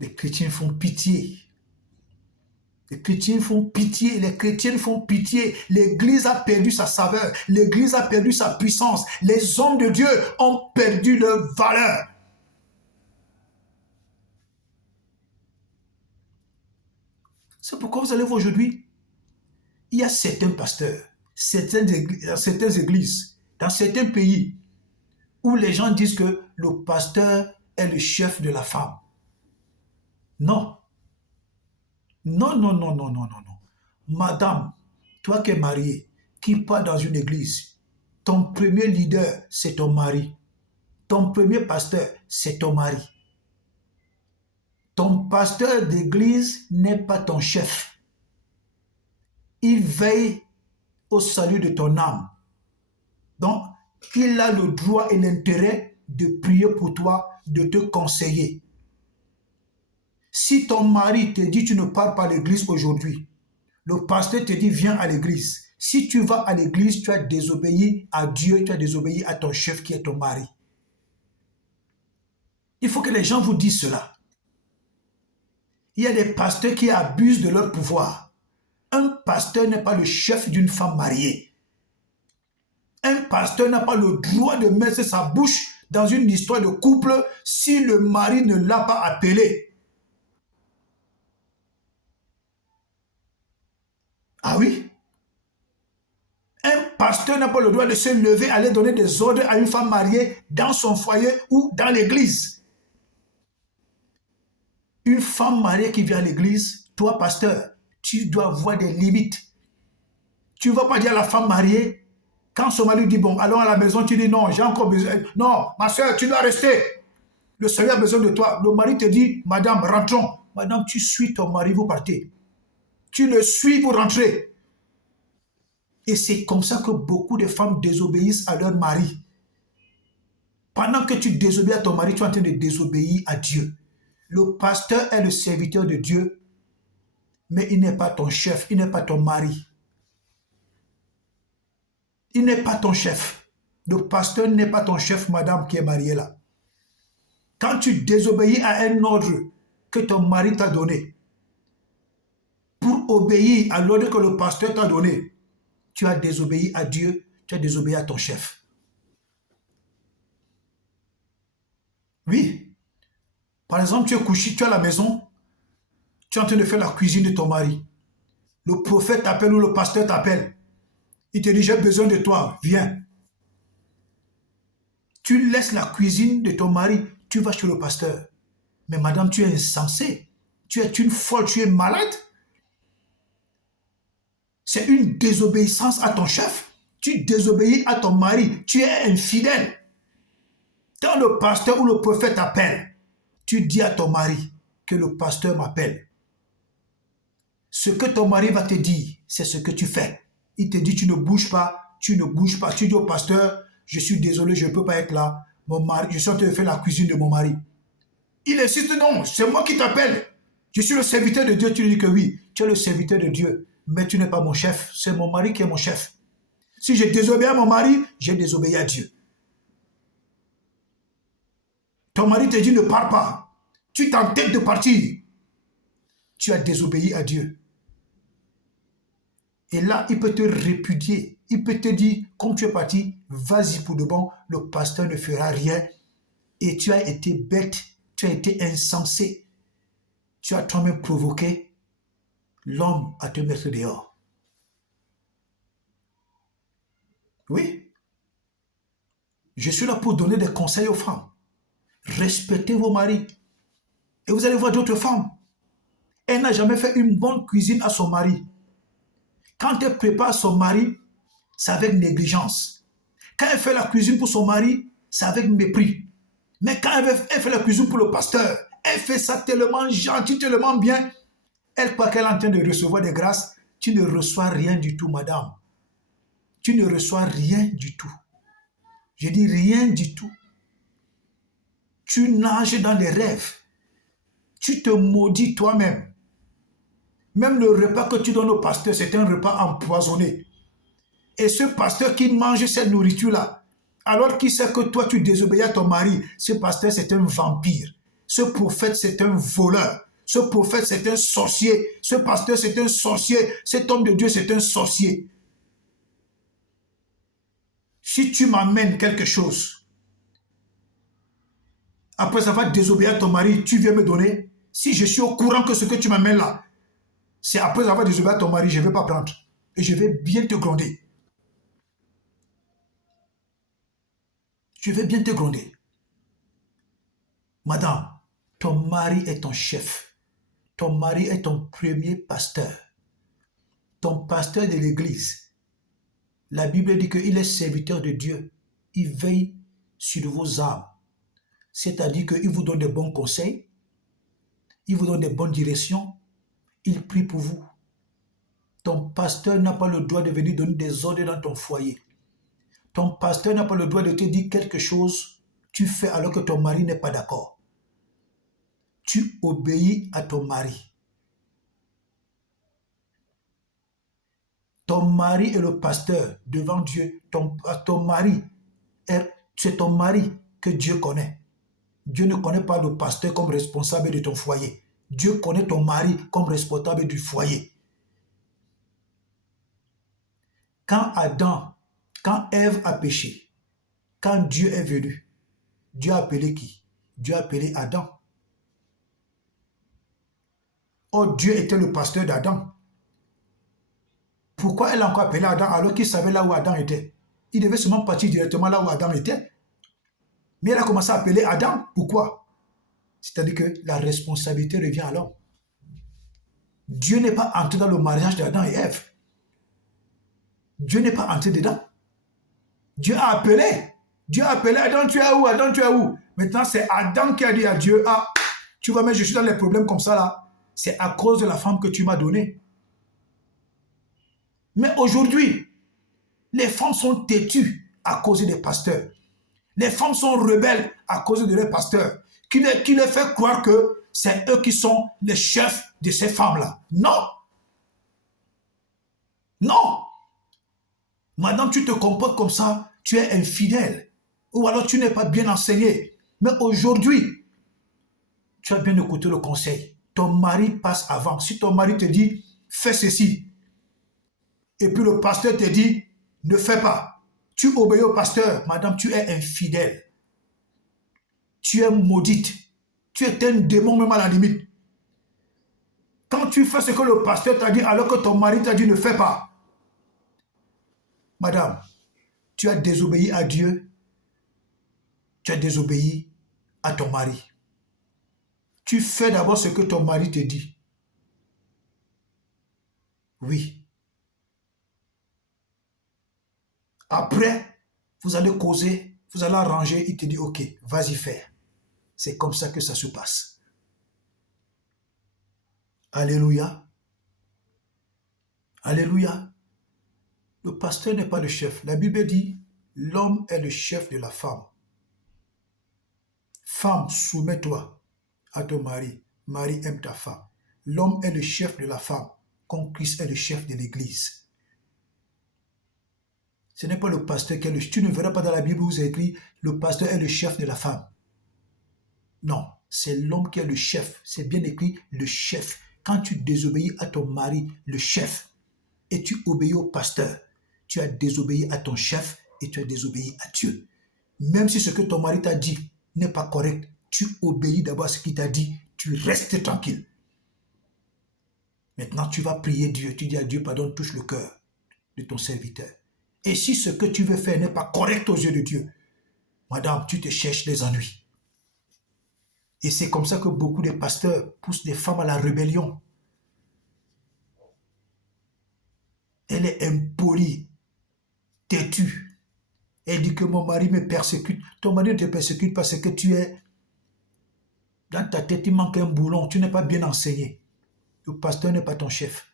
Les chrétiens font pitié. Les chrétiens font pitié, les chrétiennes font pitié. L'Église a perdu sa saveur, l'Église a perdu sa puissance. Les hommes de Dieu ont perdu leur valeur. C'est pourquoi vous allez voir aujourd'hui, il y a certains pasteurs, certaines églises, dans certains pays, où les gens disent que le pasteur est le chef de la femme. Non. Non, non, non, non, non, non, non. Madame, toi qui es mariée, qui part dans une église, ton premier leader, c'est ton mari. Ton premier pasteur, c'est ton mari. Ton pasteur d'église n'est pas ton chef. Il veille au salut de ton âme. Donc, il a le droit et l'intérêt de prier pour toi, de te conseiller. Si ton mari te dit tu ne pars pas à l'église aujourd'hui, le pasteur te dit viens à l'église. Si tu vas à l'église, tu as désobéi à Dieu, tu as désobéi à ton chef qui est ton mari. Il faut que les gens vous disent cela. Il y a des pasteurs qui abusent de leur pouvoir. Un pasteur n'est pas le chef d'une femme mariée. Un pasteur n'a pas le droit de mettre sa bouche dans une histoire de couple si le mari ne l'a pas appelé. Ah oui? Un pasteur n'a pas le droit de se lever, aller donner des ordres à une femme mariée dans son foyer ou dans l'église. Une femme mariée qui vient à l'église, toi pasteur, tu dois avoir des limites. Tu ne vas pas dire à la femme mariée, quand son mari dit bon, allons à la maison, tu dis non, j'ai encore besoin. Non, ma soeur, tu dois rester. Le Seigneur a besoin de toi. Le mari te dit, madame, rentrons. Madame, tu suis ton mari, vous partez. Tu le suis, vous rentrez. Et c'est comme ça que beaucoup de femmes désobéissent à leur mari. Pendant que tu désobéis à ton mari, tu es en train de désobéir à Dieu. Le pasteur est le serviteur de Dieu, mais il n'est pas ton chef, il n'est pas ton mari. Il n'est pas ton chef. Le pasteur n'est pas ton chef, madame qui est mariée là. Quand tu désobéis à un ordre que ton mari t'a donné, pour obéir à l'ordre que le pasteur t'a donné, tu as désobéi à Dieu, tu as désobéi à ton chef. Oui. Par exemple, tu es couché, tu es à la maison, tu es en train de faire la cuisine de ton mari. Le prophète t'appelle ou le pasteur t'appelle. Il te dit, j'ai besoin de toi, viens. Tu laisses la cuisine de ton mari, tu vas chez le pasteur. Mais madame, tu es insensée. Tu es une folle, tu es malade. C'est une désobéissance à ton chef. Tu désobéis à ton mari, tu es infidèle. Quand le pasteur ou le prophète t'appelle, tu dis à ton mari que le pasteur m'appelle. Ce que ton mari va te dire, c'est ce que tu fais. Il te dit, tu ne bouges pas, tu ne bouges pas. Tu dis au pasteur, je suis désolé, je ne peux pas être là. Mon mari, je suis en train de faire la cuisine de mon mari. Il insiste, non, c'est moi qui t'appelle. Je suis le serviteur de Dieu. Tu lui dis que oui, tu es le serviteur de Dieu, mais tu n'es pas mon chef. C'est mon mari qui est mon chef. Si j'ai désobéi à mon mari, j'ai désobéi à Dieu. Ton mari te dit ne pars pas. Tu t'entêtes de partir. Tu as désobéi à Dieu. Et là, il peut te répudier. Il peut te dire, comme tu es parti, vas-y pour de bon, le pasteur ne fera rien. Et tu as été bête, tu as été insensé. Tu as toi-même provoqué l'homme à te mettre dehors. Oui. Je suis là pour donner des conseils aux femmes. Respectez vos maris. Et vous allez voir d'autres femmes. Elle n'a jamais fait une bonne cuisine à son mari. Quand elle prépare son mari, c'est avec négligence. Quand elle fait la cuisine pour son mari, c'est avec mépris. Mais quand elle fait la cuisine pour le pasteur, elle fait ça tellement gentil, tellement bien. Elle croit qu'elle est en train de recevoir des grâces. Tu ne reçois rien du tout, madame. Tu ne reçois rien du tout. Je dis rien du tout. Tu nages dans les rêves. Tu te maudis toi-même. Même le repas que tu donnes au pasteur, c'est un repas empoisonné. Et ce pasteur qui mange cette nourriture-là, alors qu'il sait que toi tu désobéis à ton mari, ce pasteur c'est un vampire. Ce prophète, c'est un voleur. Ce prophète, c'est un sorcier. Ce pasteur, c'est un sorcier. Cet homme de Dieu, c'est un sorcier. Si tu m'amènes quelque chose, après avoir désobéi à ton mari, tu viens me donner. Si je suis au courant que ce que tu m'amènes là, c'est après avoir désobéi à ton mari, je ne vais pas prendre. Et je vais bien te gronder. Je vais bien te gronder. Madame, ton mari est ton chef. Ton mari est ton premier pasteur. Ton pasteur de l'église. La Bible dit qu'il est serviteur de Dieu. Il veille sur vos âmes. C'est-à-dire qu'il vous donne des bons conseils. Il vous donne des bonnes directions. Il prie pour vous. Ton pasteur n'a pas le droit de venir donner des ordres dans ton foyer. Ton pasteur n'a pas le droit de te dire quelque chose, tu fais alors que ton mari n'est pas d'accord. Tu obéis à ton mari. Ton mari est le pasteur devant Dieu. Ton mari, c'est ton mari que Dieu connaît. Dieu ne connaît pas le pasteur comme responsable de ton foyer. Dieu connaît ton mari comme responsable du foyer. Quand Ève a péché, quand Dieu est venu, Dieu a appelé qui? Dieu a appelé Adam. Or, Dieu était le pasteur d'Adam. Pourquoi elle a encore appelé Adam alors qu'il savait là où Adam était? Il devait seulement partir directement là où Adam était. Mais elle a commencé à appeler Adam. Pourquoi? C'est-à-dire que la responsabilité revient à l'homme. Dieu n'est pas entré dans le mariage d'Adam et Ève. Dieu n'est pas entré dedans. Dieu a appelé. Dieu a appelé Adam, tu es où? Adam, tu es où? Maintenant, c'est Adam qui a dit à Dieu, ah, tu vois, mais je suis dans les problèmes comme ça là. C'est à cause de la femme que tu m'as donnée. Mais aujourd'hui, les femmes sont têtues à cause des pasteurs. Les femmes sont rebelles à cause de leurs pasteurs. Qui les fait croire que c'est eux qui sont les chefs de ces femmes-là. Non. Non. Madame, tu te comportes comme ça, tu es infidèle. Ou alors tu n'es pas bien enseigné. Mais aujourd'hui, tu as bien écouté le conseil. Ton mari passe avant. Si ton mari te dit, fais ceci, et puis le pasteur te dit, ne fais pas. Tu obéis au pasteur. Madame, tu es infidèle. Tu es maudite. Tu es un démon même à la limite. Quand tu fais ce que le pasteur t'a dit alors que ton mari t'a dit, ne fais pas. Madame, tu as désobéi à Dieu. Tu as désobéi à ton mari. Tu fais d'abord ce que ton mari te dit. Oui. Après, vous allez causer, vous allez arranger, il te dit, ok, vas-y faire. C'est comme ça que ça se passe. Alléluia. Alléluia. Le pasteur n'est pas le chef. La Bible dit, l'homme est le chef de la femme. Femme, soumets-toi à ton mari. Mari, aime ta femme. L'homme est le chef de la femme, comme Christ est le chef de l'Église. Ce n'est pas le pasteur qui est le chef. Tu ne verras pas dans la Bible où c'est écrit le pasteur est le chef de la femme. Non, c'est l'homme qui est le chef. C'est bien écrit le chef. Quand tu désobéis à ton mari, le chef, et tu obéis au pasteur, tu as désobéi à ton chef et tu as désobéi à Dieu. Même si ce que ton mari t'a dit n'est pas correct, tu obéis d'abord à ce qu'il t'a dit, tu restes tranquille. Maintenant, tu vas prier Dieu. Tu dis à Dieu, pardonne, touche le cœur de ton serviteur. Et si ce que tu veux faire n'est pas correct aux yeux de Dieu, madame, tu te cherches des ennuis. Et c'est comme ça que beaucoup de pasteurs poussent des femmes à la rébellion. Elle est impolie, têtue. Elle dit que mon mari me persécute. Ton mari ne te persécute parce que tu es... Dans ta tête, il manque un boulon. Tu n'es pas bien enseigné. Le pasteur n'est pas ton chef.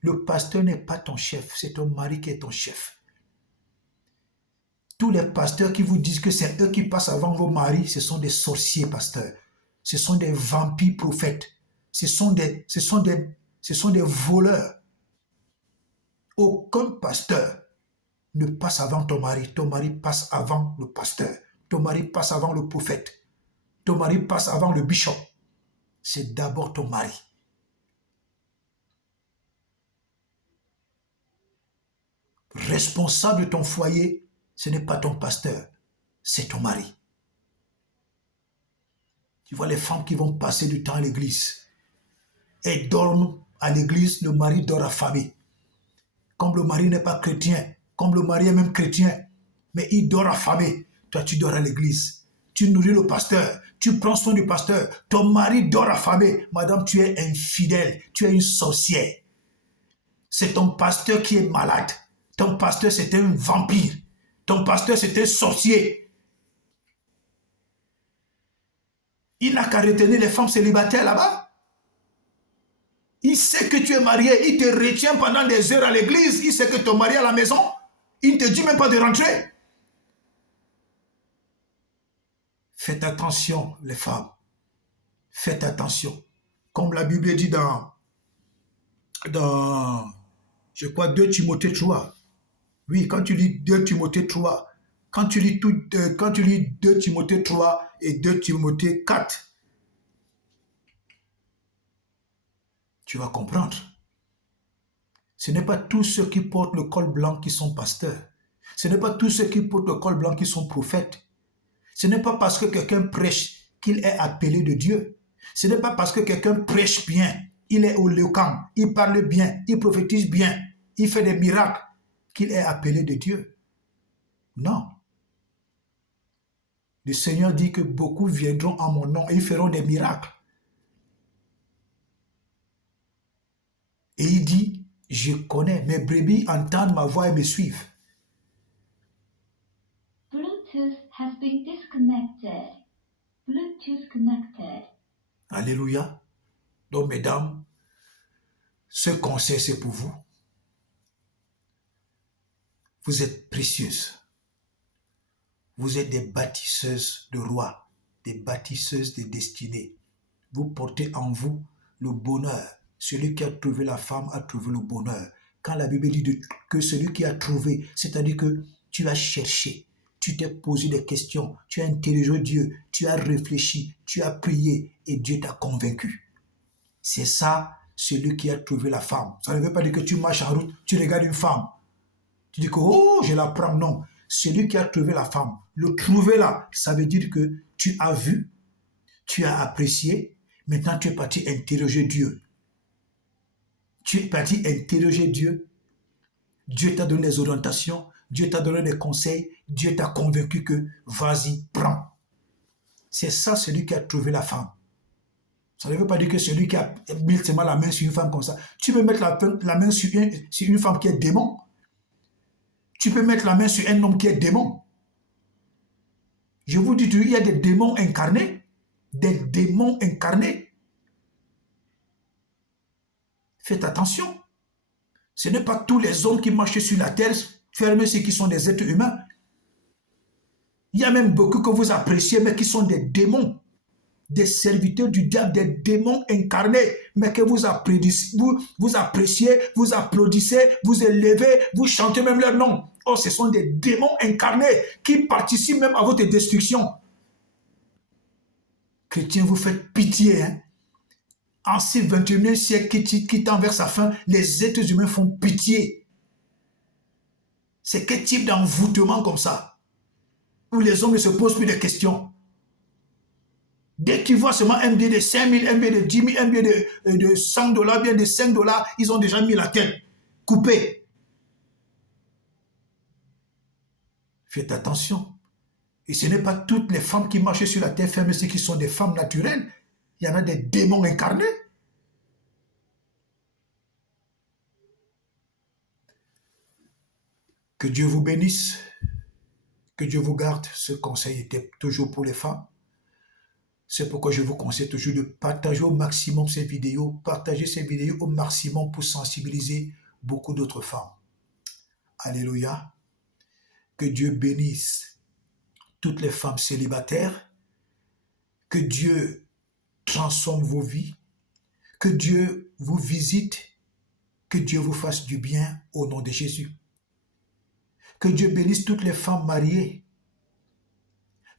Le pasteur n'est pas ton chef, c'est ton mari qui est ton chef. Tous les pasteurs qui vous disent que c'est eux qui passent avant vos maris, ce sont des sorciers pasteurs. Ce sont des vampires prophètes. Ce sont des voleurs. Aucun pasteur ne passe avant ton mari. Ton mari passe avant le pasteur. Ton mari passe avant le prophète. ton mari passe avant le bishop. C'est d'abord ton mari. Responsable de ton foyer, ce n'est pas ton pasteur, c'est ton mari. Tu vois les femmes qui vont passer du temps à l'église. Elles dorment à l'église, le mari dort affamé. Comme le mari n'est pas chrétien, comme le mari est même chrétien, mais il dort affamé. Toi, tu dors à l'église. Tu nourris le pasteur. Tu prends soin du pasteur. Ton mari dort affamé. Madame, tu es infidèle. Tu es une sorcière. C'est ton pasteur qui est malade. Ton pasteur, c'est un vampire. Ton pasteur, c'est un sorcier. Il n'a qu'à retenir les femmes célibataires là-bas. Il sait que tu es marié. Il te retient pendant des heures à l'église. Il sait que ton mari est à la maison. Il ne te dit même pas de rentrer. Faites attention, les femmes. Faites attention. Comme la Bible dit dans je crois, 2 Timothée 3. Oui, quand tu lis 2 Timothée 3, quand tu lis 2 Timothée 3 et 2 Timothée 4, tu vas comprendre. Ce n'est pas tous ceux qui portent le col blanc qui sont pasteurs. Ce n'est pas tous ceux qui portent le col blanc qui sont prophètes. Ce n'est pas parce que quelqu'un prêche qu'il est appelé de Dieu. Ce n'est pas parce que quelqu'un prêche bien, il est éloquent, il parle bien, il prophétise bien, il fait des miracles, qu'il est appelé de Dieu. Non. Le Seigneur dit que beaucoup viendront en mon nom et ils feront des miracles. Et il dit, je connais, mes brebis entendent ma voix et me suivent. Bluetooth has been disconnected. Bluetooth connected. Alléluia. Donc, mesdames, ce conseil, c'est pour vous. Vous êtes précieuses. Vous êtes des bâtisseuses de rois, des bâtisseuses de destinées. Vous portez en vous le bonheur. Celui qui a trouvé la femme a trouvé le bonheur. Quand la Bible dit que celui qui a trouvé, c'est-à-dire que tu as cherché, tu t'es posé des questions, tu as interrogé Dieu, tu as réfléchi, tu as prié et Dieu t'a convaincu. C'est ça, celui qui a trouvé la femme. Ça ne veut pas dire que tu marches en route, tu regardes une femme. Tu dis que, oh, je la prends. Non. Celui qui a trouvé la femme, le trouver là, ça veut dire que tu as vu, tu as apprécié, maintenant tu es parti interroger Dieu. Tu es parti interroger Dieu. Dieu t'a donné des orientations, Dieu t'a donné des conseils, Dieu t'a convaincu que, vas-y, prends. C'est ça, celui qui a trouvé la femme. Ça ne veut pas dire que celui qui a mis seulement la main sur une femme comme ça. Tu peux mettre la main sur une femme qui est démon. Tu peux mettre la main sur un homme qui est démon. Je vous dis, il y a des démons incarnés. Des démons incarnés. Faites attention. Ce n'est pas tous les hommes qui marchent sur la terre, fermés ceux qui sont des êtres humains. Il y a même beaucoup que vous appréciez, mais qui sont des démons. Des serviteurs du diable, des démons incarnés, mais que vous appréciez, vous applaudissez, vous élevez, vous chantez même leur nom. Oh, ce sont des démons incarnés qui participent même à votre destruction. Chrétiens, vous faites pitié. Hein? En ce 21e siècle qui tend vers sa fin, les êtres humains font pitié. C'est quel type d'envoûtement comme ça? Où les hommes ne se posent plus de questions. Dès qu'ils voient seulement un billet de 5 000, un billet de 10 000, un billet de 100 $, bien de 5 $, ils ont déjà mis la tête coupée. Faites attention. Et ce n'est pas toutes les femmes qui marchent sur la terre ferme, ceux qui sont des femmes naturelles. Il y en a des démons incarnés. Que Dieu vous bénisse. Que Dieu vous garde. Ce conseil était toujours pour les femmes. C'est pourquoi je vous conseille toujours de partager au maximum ces vidéos, partager ces vidéos au maximum pour sensibiliser beaucoup d'autres femmes. Alléluia. Que Dieu bénisse toutes les femmes célibataires. Que Dieu transforme vos vies. Que Dieu vous visite. Que Dieu vous fasse du bien au nom de Jésus. Que Dieu bénisse toutes les femmes mariées.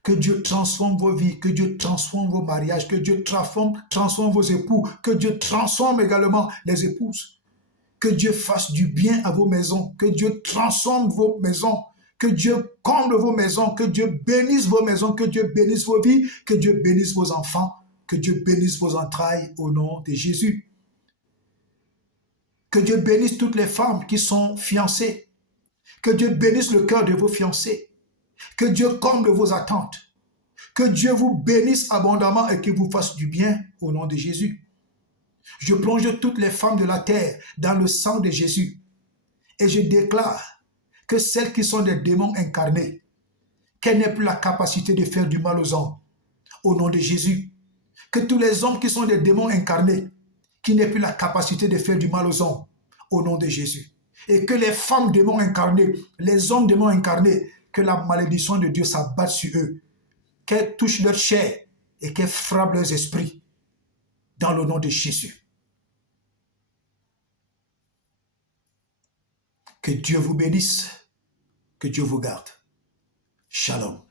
Que Dieu transforme vos vies, que Dieu transforme vos mariages, que Dieu transforme vos époux, que Dieu transforme également les épouses. Que Dieu fasse du bien à vos maisons, que Dieu transforme vos maisons, que Dieu comble vos maisons, que Dieu bénisse vos maisons, que Dieu bénisse vos vies, que Dieu bénisse vos enfants, que Dieu bénisse vos entrailles au nom de Jésus. Que Dieu bénisse toutes les femmes qui sont fiancées, que Dieu bénisse le cœur de vos fiancés, que Dieu comble vos attentes, que Dieu vous bénisse abondamment et qu'il vous fasse du bien au nom de Jésus. Je plonge toutes les femmes de la terre dans le sang de Jésus et je déclare que celles qui sont des démons incarnés, qu'elles n'aient plus la capacité de faire du mal aux hommes, au nom de Jésus. Que tous les hommes qui sont des démons incarnés, qui n'aient plus la capacité de faire du mal aux hommes, au nom de Jésus. Et que les femmes démons incarnés, les hommes démons incarnés, que la malédiction de Dieu s'abatte sur eux, qu'elle touche leur chair et qu'elle frappe leurs esprits, dans le nom de Jésus. Que Dieu vous bénisse, que Dieu vous garde. Shalom.